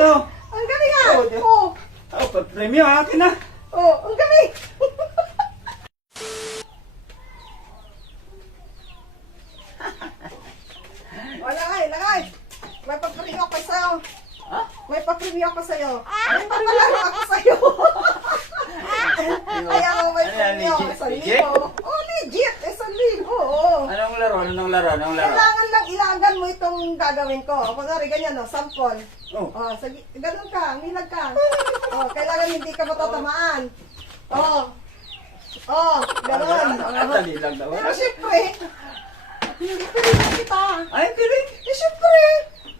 No. Ang galing nga. Oh, Oh. Oh, pa-premium akin na. Oh, ang galing. O, lagay. May pa-preview ako sa'yo. Ha? May pa-preview ako sa'yo. May papalaro ako sa'yo. Kaya mo may preview ako. Legit? 1,000. Oh, legit. 1,000. Oo. Anong laro? Anong laro? Kailangan lang ilagan mo itong gagawin ko. Kunwari, ganyan, no? Sample. Oh. Oh, sige, ganun ka, nilag ka. Oh, kailangan hindi ka matatamaan. Oh. Oh, ganun. Dali lang daw. Pero syempre, hindi pwede kita. Ay, tiring. Eh, syempre,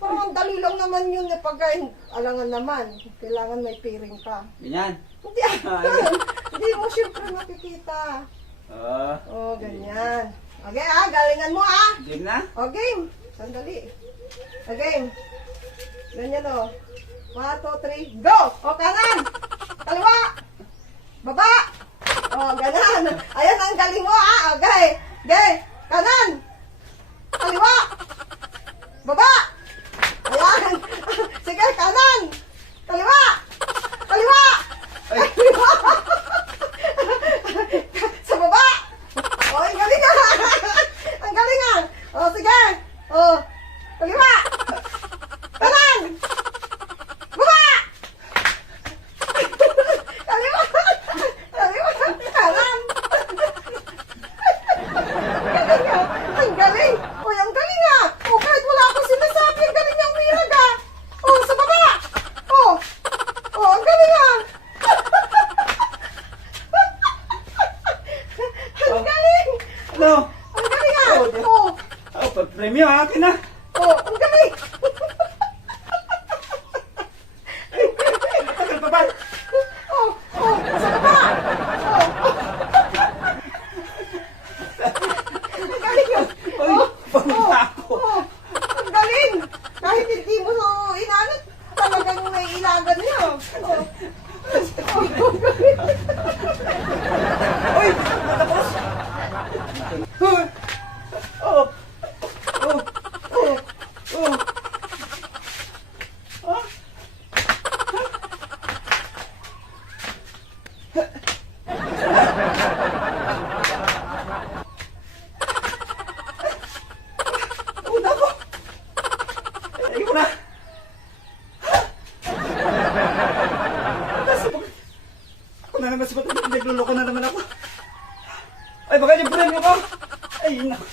parang dali lang naman yun eh, pagka alangan naman. Kailangan may piring ka. Ganyan. Hindi, hindi mo syempre makikita. Oh, ganyan. Okay, galingan mo Game na? O, game. Sandali. O, game. Ganyan o. 1, 2, 3, go! O, kanan! Kaliwa! Baba! O, ganan. Ayan, ang galing mo, Okay. Okay. Kanan! Kaliwa! Baba! Ayan. Sige, kanan! Kaliwa! Kaliwa! Kaliwa! Sa baba! O, ang galing nga! Ang galing nga! O, sige! O, kaliwa! Kanan! Baba! Kaliwa! Kaliwa! Kanan! Galing nga! Ang galing! Uy, ang galing nga! O, kahit wala akong sinasabi, ang galing niyang umirag ah! O, sa baba! O, ang galing nga! Ang galing! Ano? Ang galing nga! Oh, pa-premium akin na. Ang galing! Tagal pa ba? Sa baba! Ang galing yun! Uy, pagod ako. Ang galing! Kahit hindi mo inanot, talagang naiilagan niya. Uy, matapos. Oh, oh, oh, oh. Ah. Una ko. Ay ko na. Ako na naman si Bato. Nagluloko na naman ako. Ay, baka yung premium ko. Ay, naku.